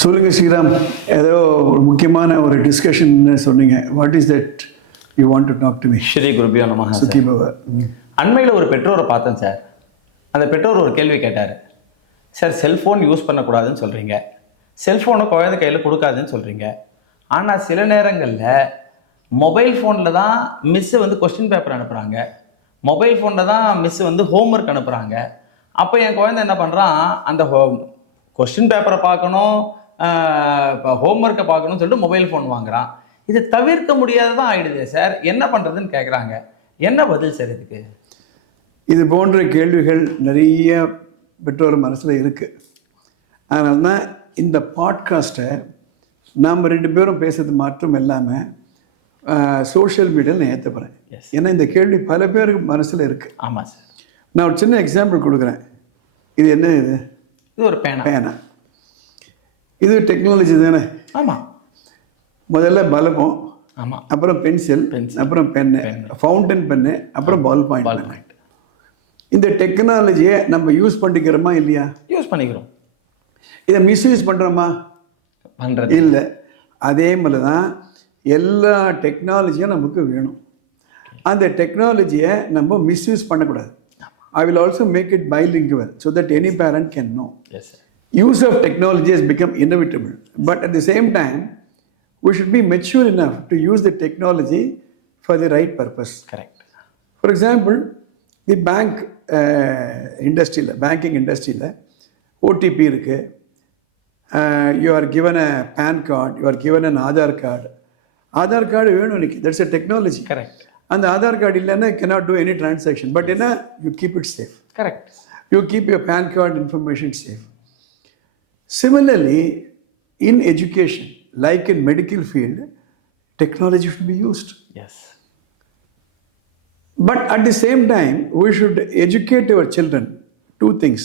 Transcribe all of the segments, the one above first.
சொல்லுங்கள் ஸ்ரீராம், ஏதோ ஒரு முக்கியமான ஒரு டிஸ்கஷன் சொன்னீங்க. What is that you want to talk to me? ஸ்ரீ குருபியோ நமஹ. சுக்கி பவா. அண்மையில் ஒரு பெற்றோரை பார்த்தேன் சார். அந்த பெற்றோர் ஒரு கேள்வி கேட்டார். சார், செல்ஃபோன் யூஸ் பண்ணக்கூடாதுன்னு சொல்கிறீங்க, செல்ஃபோனை குழந்தை கையில் கொடுக்காதுன்னு சொல்கிறீங்க, ஆனால் சில நேரங்களில் மொபைல் ஃபோனில் தான் மிஸ்ஸு வந்து கொஸ்டின் பேப்பர் அனுப்புகிறாங்க, மொபைல் ஃபோனில் தான் மிஸ்ஸு வந்து ஹோம்ஒர்க் அனுப்புகிறாங்க. அப்போ என் குழந்தை என்ன பண்ணுறான், அந்த கொஸ்டின் பேப்பரை பார்க்கணும், இப்போ ஹோம்ஒர்க்கை பார்க்கணும்னு சொல்லிட்டு மொபைல் ஃபோன் வாங்குறான். இது தவிர்க்க முடியாததான் ஆகிடுது சார், என்ன பண்ணுறதுன்னு கேட்குறாங்க. என்ன பதில் சார் இதுக்கு? இது போன்ற கேள்விகள் நிறைய பெற்றோர் மனசில் இருக்குது. அதனால தான் இந்த பாட்காஸ்ட்டை நாம் ரெண்டு பேரும் பேசுறது மாற்றம் இல்லாமல் சோஷியல் மீடியாவில் நான் ஏற்ற போகிறேன். ஏன்னா இந்த கேள்வி பல பேருக்கு மனசில் இருக்குது. ஆமாம் சார். நான் ஒரு சின்ன எக்ஸாம்பிள் கொடுக்குறேன். இது என்ன? இது ஒரு பேனா. இது டெக்னாலஜி தானே? ஆமாம். முதல்ல பலபம், ஆமாம், அப்புறம் பென்சில், அப்புறம் பென்னு, ஃபவுண்டன் பென்னு, அப்புறம் பால் பாயிண்ட். இந்த டெக்னாலஜியை நம்ம யூஸ் பண்ணிக்கிறோமா இல்லையா? யூஸ் பண்ணிக்கிறோம். இதை மிஸ்யூஸ் பண்ணுறோமா? பண்ணுறது இல்லை. அதே மாதிரி தான் எல்லா டெக்னாலஜியும் நமக்கு வேணும். அந்த டெக்னாலஜியை நம்ம மிஸ்யூஸ் பண்ணக்கூடாது. I will also make it bilingual so that any parent can know. Yes, sir. Use of technology has become inevitable, but at the same time, we should be mature enough to use the technology for the right purpose. Correct. For example, the banking industry, OTP இருக்கு. You are given a PAN card, you are given an Aadhaar card. Aadhaar card வேணும் எனக்கு. That's a technology. Correct. அந்த Aadhaar card இல்லைன்னா cannot do any transaction. But என்ன, you keep it safe. Correct. You keep your PAN card information safe. Similarly, in education, like in medical field, technology should be used. Yes. But at the same time, we should educate our children two things: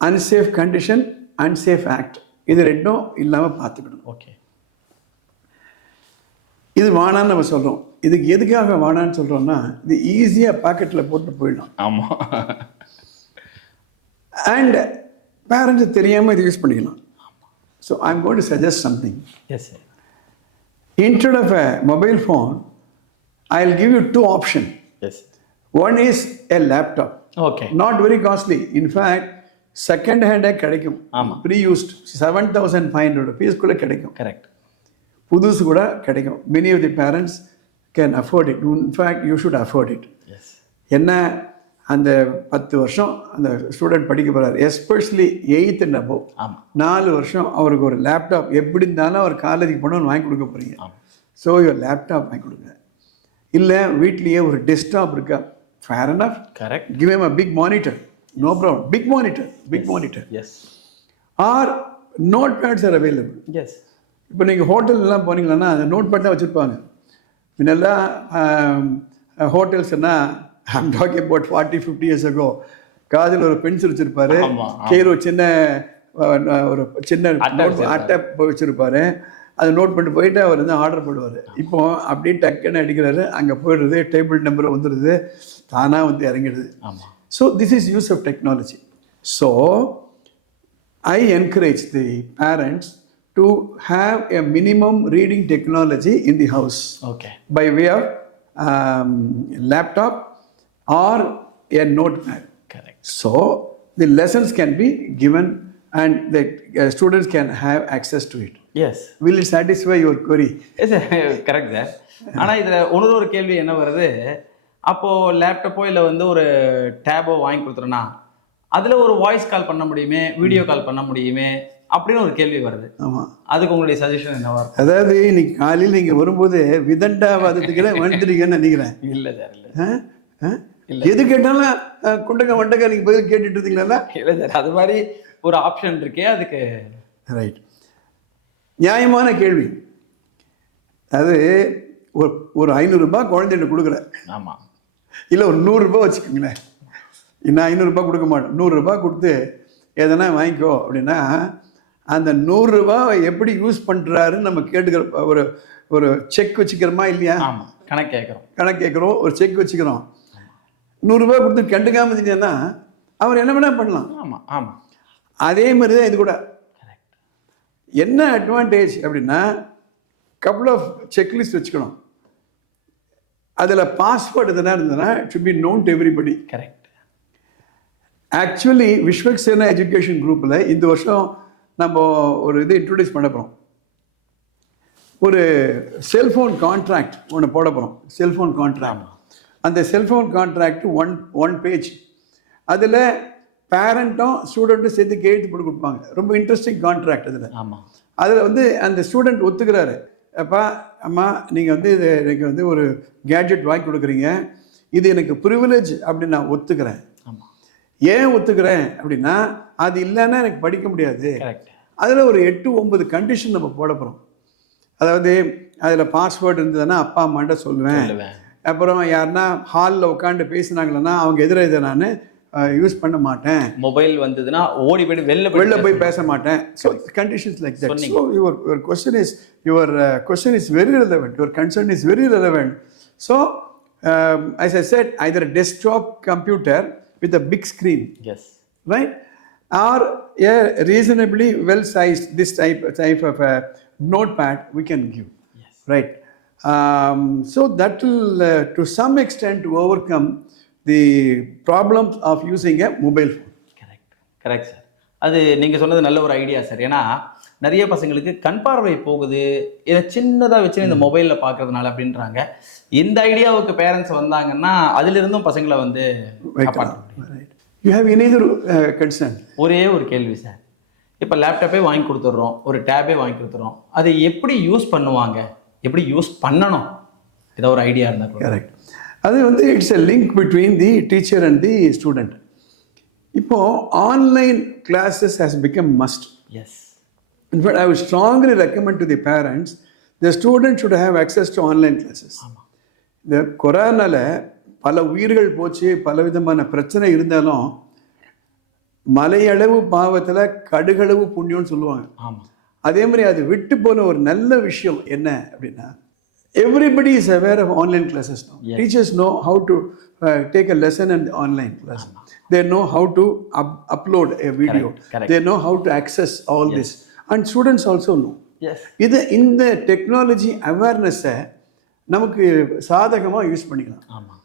unsafe condition, unsafe act. இது ரெண்டும் இல்லாமல் பார்த்துக்கணும். Okay. இது வானான்னு நம்ம சொல்கிறோம். இதுக்கு எதுக்காக வானான்னு சொல்கிறோம்னா, இது ஈஸியாக பாக்கெட்டில் போட்டு போயிடலாம். ஆமாம். அண்ட் பேரண்ட்ஸு தெரியாமல் இது யூஸ் பண்ணிக்கலாம். So I am going to suggest something. Yes sir. Instead of a mobile phone, I'll give you two options. Yes. One is a laptop. Okay. Not very costly. In fact, second hand கிடைக்கும். ஆமாம். Pre-used 7,500 rupees கூட கிடைக்கும். Correct. புதுசு கூட கிடைக்கும். Many of the parents can afford it. In fact, you should afford it. Yes. என்ன, அந்த 10 வருஷம் அந்த ஸ்டூடெண்ட் படிக்க போகிறார், எஸ்பெஷலி 8th and above. ஆமாம். 4 வருஷம் அவருக்கு ஒரு லேப்டாப் எப்படி இருந்தாலும் அவர் காலேஜுக்கு போனால் வாங்கி கொடுக்க போகிறீங்க. ஸோ யுவர் லேப்டாப் வாங்கி கொடுங்க. இல்லை வீட்லேயே ஒரு டெஸ்க்டாப் இருக்கா, fair enough. Correct. Give him a big monitor, no problem. Big monitor. Yes. Or note pads are available. Yes. இப்போ நீங்கள் ஹோட்டல்லாம் போனீங்கன்னா அந்த நோட் பேட் தான் வச்சுருப்பாங்க. முன்னெல்லாம் ஹோட்டல்ஸ்னா, I'm talking about 40-50 years ago, காதில் ஒரு பென்சில் வச்சுருப்பாரு, கீழே ஒரு சின்ன அட்டை வச்சுருப்பாரு. அதை நோட் பண்ணிட்டு போயிட்டு அவர் வந்து ஆர்டர் போடுவார். இப்போ அப்படியே டக்குன்னு அடிக்கிறாரு, அங்கே போயிடுறது, டேபிள் நம்பர் வந்துடுது, தானாக வந்து இறங்கிடுது. So this is use of technology. So I encourage the parents to have a minimum reading technology in the house. Okay. By way of laptop or a notepad. Correct. So the lessons can be given and the students can have access to it. Yes. Will it satisfy your query? Yes, correct sir. ஆனால் இதில் ஒரு கேள்வி என்ன வருது, அப்போது லேப்டாப்போ இல்லை வந்து ஒரு டேபோ வாங்கி கொடுத்துறோன்னா அதில் ஒரு வாய்ஸ் கால் பண்ண முடியுமே, வீடியோ கால் பண்ண முடியுமே அப்படின்னு ஒரு கேள்வி வருது. ஆமாம். அதுக்கு உங்களுடைய சஜஷன் என்னவா? அதாவது இன்னைக்கு காலையில் நீங்கள் வரும்போது விதண்டாவாதத்துக்கே வந்துட்டீங்கன்னு நினைக்கிறேன். இல்லை சார், இல்லை. எது கேட்டாலும் குண்டக்க வண்டக்க நீங்கள் பதில் கேட்டுட்டு இருந்தீங்களா? இல்லை சார், அது மாதிரி ஒரு ஆப்ஷன் இருக்கே, அதுக்கு. ரைட். நியாயமான கேள்வி. அது ஒரு 500 ரூபாய் குழந்தைகிட்ட கொடுக்குறேன். ஆமாம். இல்லை ஒரு 100 ரூபாய் வச்சுக்கோங்களேன். இன்னும் 500 ரூபாய் கொடுக்க மாட்டோம். 100 ரூபாய் கொடுத்து எதனா வாங்கிக்கோ அப்படின்னா, அந்த 100 ரூபாவை எப்படி யூஸ் பண்ணுறாருன்னு நம்ம கேட்டுக்கிற ஒரு செக் வச்சுக்கிறோமா இல்லையா? ஆமாம். கணக்கு கேட்குறோம், ஒரு செக் வச்சுக்கிறோம். 100 ரூபாய் கொடுத்து கண்டுக்காமல் செஞ்சேன்னா அவர் என்ன வேணால் பண்ணலாம். ஆமாம். அதே மாதிரி தான் இது கூட. என்ன அட்வான்டேஜ் அப்படின்னா கப்புள் ஆஃப் செக்லிஸ்ட் வச்சுக்கணும். அதில் பாஸ்வேர்டு எதனா இருந்ததுன்னா it should be known to everybody. Correct. Actually Vishwaksena education குரூப்பில் இந்த வருஷம் நம்ம ஒரு இது இன்ட்ரடியூஸ் பண்ண போகிறோம். ஒரு செல்ஃபோன் கான்ட்ராக்ட் ஒன்று போட போகிறோம். Cellphone contract. அந்த செல்ஃபோன் கான்ட்ராக்ட் ஒன் பேஜ். அதில் பேரண்ட்டும் ஸ்டூடெண்ட்டும் சேர்த்து கையெழுத்து போட்டு கொடுப்பாங்க. ரொம்ப இன்ட்ரெஸ்டிங் கான்ட்ராக்ட் அதில். ஆமாம். அதில் வந்து அந்த ஸ்டூடெண்ட் ஒத்துக்கிறாரு, அப்பா அம்மா நீங்கள் வந்து இது எனக்கு வந்து ஒரு கேட்ஜெட் வாங்கி கொடுக்குறீங்க, இது எனக்கு ப்ரிவிலேஜ் அப்படின்னு நான் ஒத்துக்கிறேன். ஏன் ஒத்துக்கிறேன் அப்படின்னா அது இல்லைன்னா எனக்கு படிக்க முடியாது. அதில் ஒரு 8-9 கண்டிஷன் நம்ம போட போகிறோம். அதாவது அதில் பாஸ்வேர்டு இருந்ததுன்னா அப்பா அம்மாண்ட சொல்லுவேன். அப்புறம் யாருன்னா ஹாலில் உட்காந்து பேசினாங்களன்னா அவங்க எதிர இதை நான் யூஸ் பண்ண மாட்டேன். மொபைல் வந்ததுன்னா ஓடி போய் வெளில போய் பேச மாட்டேன். So conditions like that. So your question is very relevant. Your concern is very relevant. So as I said, either a desktop computer with a big screen, yes, right, or a reasonably well sized this type of a notepad we can give, yes, right. So that will to some extent overcome the problems of using a mobile phone. Correct sir. அது நீங்கள் சொன்னது நல்ல ஒரு idea sir. ஏன்னா நிறைய பசங்களுக்கு கண் பார்வை போகுது, இதை சின்னதாக வச்சு இந்த மொபைலில் பார்க்கறதுனால அப்படின்றாங்க. இந்த ஐடியாவுக்கு பேரண்ட்ஸ் வந்தாங்கன்னா அதிலிருந்தும் பசங்களை வந்து you have any other concern? ஒரே ஒரு கேள்வி சார். இப்போ லேப்டாப்பே வாங்கி கொடுத்துட்றோம், ஒரு டேபே வாங்கி கொடுத்துட்றோம், அதை எப்படி யூஸ் பண்ணுவாங்க, எப்படி யூஸ் பண்ணணும், ஏதோ ஒரு ஐடியா இருந்தால். கரெக்ட். அது வந்து it's a link between the teacher and the student. இப்போ online classes has become must. Yes. In fact, I would strongly recommend to the parents, the students should have access to online classes. இந்த கொரோனால பல உயிர்கள் போச்சு, பல விதமான பிரச்சனை இருந்தாலும் மலையளவு பாவத்தில் கடுகளவு புண்ணியம்னு சொல்லுவாங்க. அதே மாதிரி அது விட்டு போன ஒரு நல்ல விஷயம் என்ன அப்படின்னா, everybody is aware of online classes now. Yes. Teachers know how to take a lesson in the online class. They know how to upload a video. Correct. They know how to access all this. And students also know. Yes. இந்த technology அவேர்னஸை நமக்கு சாதகமாக use பண்ணிக்கலாம். ஆமாம்.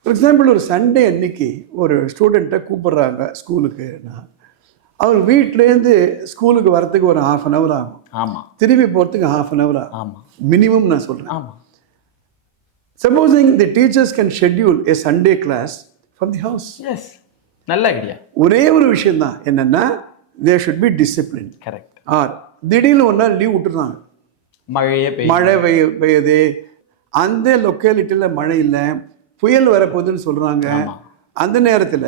For example, ஒரு Sunday அன்னைக்கு ஒரு ஸ்டூடெண்ட்டை கூப்பிட்றாங்க ஸ்கூலுக்குன்னா, அவர் வீட்டிலேருந்து ஸ்கூலுக்கு வரத்துக்கு ஒரு 1/2 hour ஆகும். ஆமாம். திரும்பி போகிறதுக்கு 1/2 hour ஆகும். ஆமாம். மினிமம் நான் சொல்கிறேன். ஆமாம். Supposing the teachers can schedule a Sunday class from the house. Yes, நல்ல ஐடியா. ஒரே ஒரு விஷயம்தான் என்னென்னா, there should be discipline. Correct. திடீர்னு ஒரு நாள் லீவ் விட்டுறாங்க, மழை பெய்யுது, அந்த லொக்கேலிட்டியில் மழை இல்லை, புயல் வரப்போகுதுன்னு சொல்கிறாங்க. அந்த நேரத்தில்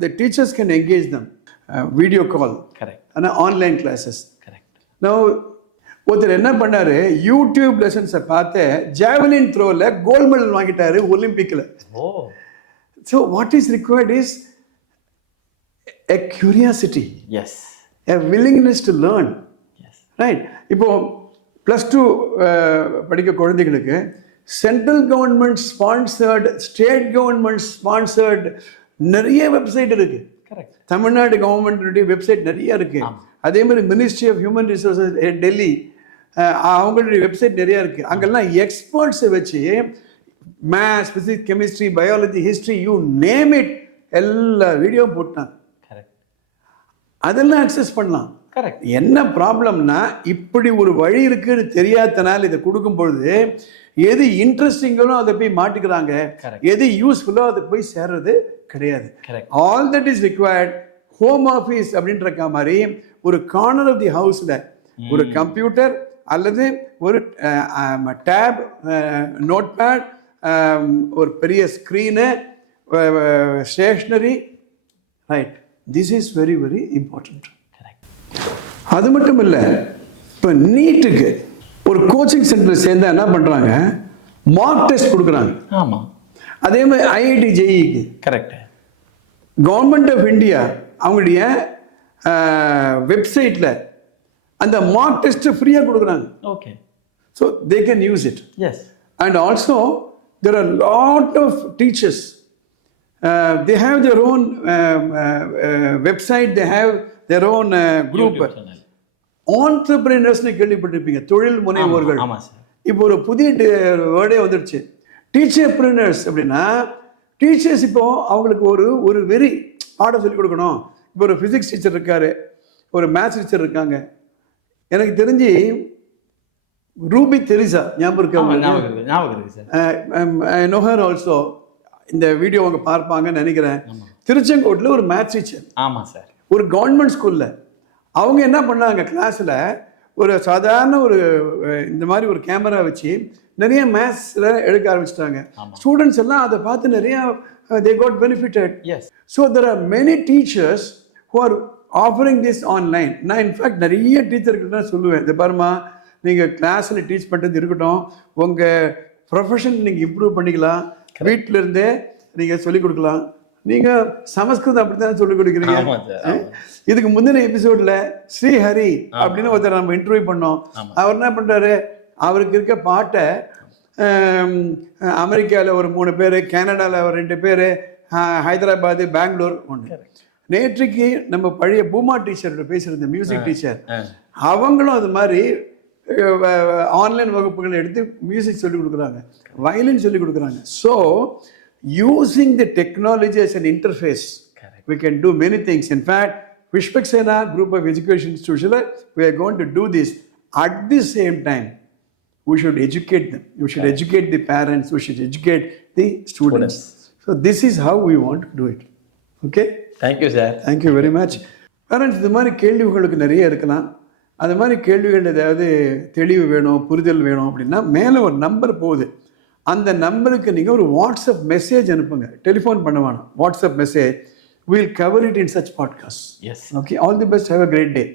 the teachers can engage them video call. Correct. ஆனால் ஆன்லைன் கிளாஸஸ். கரெக்ட். நான் ஒருத்தர் என்ன பண்ணார், யூடியூப் லெசன்ஸை பார்த்து ஜாவலின் த்ரோவில் கோல்டு மெடல் வாங்கிட்டாரு ஒலிம்பிக்கில். Oh. So what is required is a curiosity. Yes. A willingness to learn. Yes. Right. இப்போ +2 படிக்க குழந்தைகளுக்கு central government sponsored, state government sponsored நிறைய வெப்சைட் இருக்கு. கரெக்ட். தமிழ்நாடு கவர்மெண்ட்டுடைய வெப்சைட் நிறைய இருக்கு. அதே மாதிரி ministry of human resources Delhi, அவங்களுடைய வெப்சைட் நிறைய இருக்கு. அங்கெல்லாம் எக்ஸ்பர்ட்ஸை வச்சு maths, physics, chemistry, biology, history, you name it, எல்லா வீடியோ போட்டாங்க. அதெல்லாம் அக்சஸ் பண்ணலாம். கரெக்ட். என்ன ப்ராப்ளம்னா, இப்படி ஒரு வழி இருக்குன்னு தெரியாதனால இதை கொடுக்கும் பொழுது எது இன்ட்ரெஸ்டிங்கோ அதை போய் மாட்டிக்கிறாங்க, எது யூஸ்ஃபுல்லோ அதை போய் சேர்றது கிடையாது. All that is required. Home office அப்படின்ற மாதிரி ஒரு கார்னர் ஆஃப் தி ஹவுஸில் ஒரு கம்ப்யூட்டர் அல்லது ஒரு டேப், நோட்பேட், ஒரு பெரிய screen, stationery. Right. This is very, very important. அது மட்டும் இல்லை, இப்போ நீட்டுக்கு ஒரு கோச்சிங் சென்டர் சேர்ந்தா என்ன பண்ணுறாங்க, மார்க் டெஸ்ட் கொடுக்குறாங்க. ஆமாம். அதே மாதிரி ஐஐடி ஜேஇக்கு. கரெக்ட். கவர்மெண்ட் ஆஃப் இந்தியா அவங்களுடைய வெப்சைட்டில் அந்த மார்க் டெஸ்ட்டு ஃப்ரீயாக கொடுக்குறாங்க. Okay. So they can use it. Yes. And also there are lot of teachers. They have their own website, they have their own group. ஆண்டர்பிரினர்ஸ்னு கேள்விப்பட்டிருப்பீங்க, தொழில் முனைவோர்கள். ஆமாம் sir. இப்போ ஒரு புதிய வேர்டே வந்துடுச்சு, டீச்சர்பிரினர்ஸ். அப்படின்னா டீச்சர்ஸ் இப்போ அவங்களுக்கு ஒரு வெறி, பாடம் சொல்லிக் கொடுக்கணும். இப்போ ஒரு ஃபிசிக்ஸ் டீச்சர் இருக்காரு, ஒரு மேத்ஸ் டீச்சர் இருக்காங்க. எனக்கு தெரிஞ்சு ரூபி தெரீசா ஞாபகம் இருக்கு sir. I know her also. இந்த வீடியோ அவங்க பார்ப்பாங்கன்னு நினைக்கிறேன். திருச்செங்கோட்டில் ஒரு மேத்ஸ் டீச்சர். ஆமாம் சார். ஒரு கவர்மெண்ட் ஸ்கூலில் அவங்க என்ன பண்ணாங்க, கிளாஸில் ஒரு சாதாரண இந்த மாதிரி ஒரு கேமரா வச்சு நிறைய மேத்ஸில் எடுக்க ஆரம்பிச்சிட்டாங்க. ஸ்டூடெண்ட்ஸ் எல்லாம் அதை பார்த்து நிறையா they got benefited. Yes. So there are many teachers who are offering this online. நான் இன்ஃபேக்ட் நிறைய டீச்சர்கள் தான் சொல்லுவேன், இந்த பாருமா நீங்கள் கிளாஸில் டீச் பண்ணுறது இருக்கட்டும், உங்கள் ப்ரொஃபஷன் நீங்கள் இம்ப்ரூவ் பண்ணிக்கலாம், வீட்டில் இருந்தே நீங்கள் சொல்லிக் கொடுக்கலாம். நீங்கள் சமஸ்கிருதம் அப்படி தானே சொல்லிக் கொடுக்குறீங்க. இதுக்கு முந்தின எபிசோடில் ஸ்ரீஹரி அப்படின்னு ஒருத்தர் நம்ம இன்டர்வியூ பண்ணோம். அவர் என்ன பண்ணுறாரு, அவருக்கு இருக்க பாட்டை அமெரிக்காவில் ஒரு 3 பேர், கனடாவில் ஒரு 2 பேர், ஹைதராபாத், பெங்களூர் ஒன்று. நேற்றுக்கு நம்ம பழைய பூமா டீச்சர்கிட்ட பேசுகிற மியூசிக் டீச்சர், அவங்களும் அது மாதிரி ஆன்லைன் வகுப்புகளை எடுத்து மியூசிக் சொல்லிக் கொடுக்குறாங்க, வயலின் சொல்லிக் கொடுக்குறாங்க. So using the technology as an interface, we can do many things. In fact, Vishwaksena group of education institutions, we are going to do this. At the same time, we should educate them. We should educate the parents. We should educate the students. So this is how we want to do it. Okay? Thank you, sir. Thank you very much. Parents, இந்த மாதிரி கேள்விகளுக்கு நிறைய இருக்கலாம். அது மாதிரி கேள்விகள் ஏதாவது தெளிவு வேணும், புரிதல் வேணும் அப்படின்னா மேலே ஒரு நம்பர் போகுது, அந்த நம்பருக்கு நீங்கள் ஒரு வாட்ஸ்அப் மெசேஜ் அனுப்புங்க. டெலிஃபோன் பண்ண வேணாம், WhatsApp message. We'll cover it in such podcasts. Yes. Okay, all the best. Have a great day.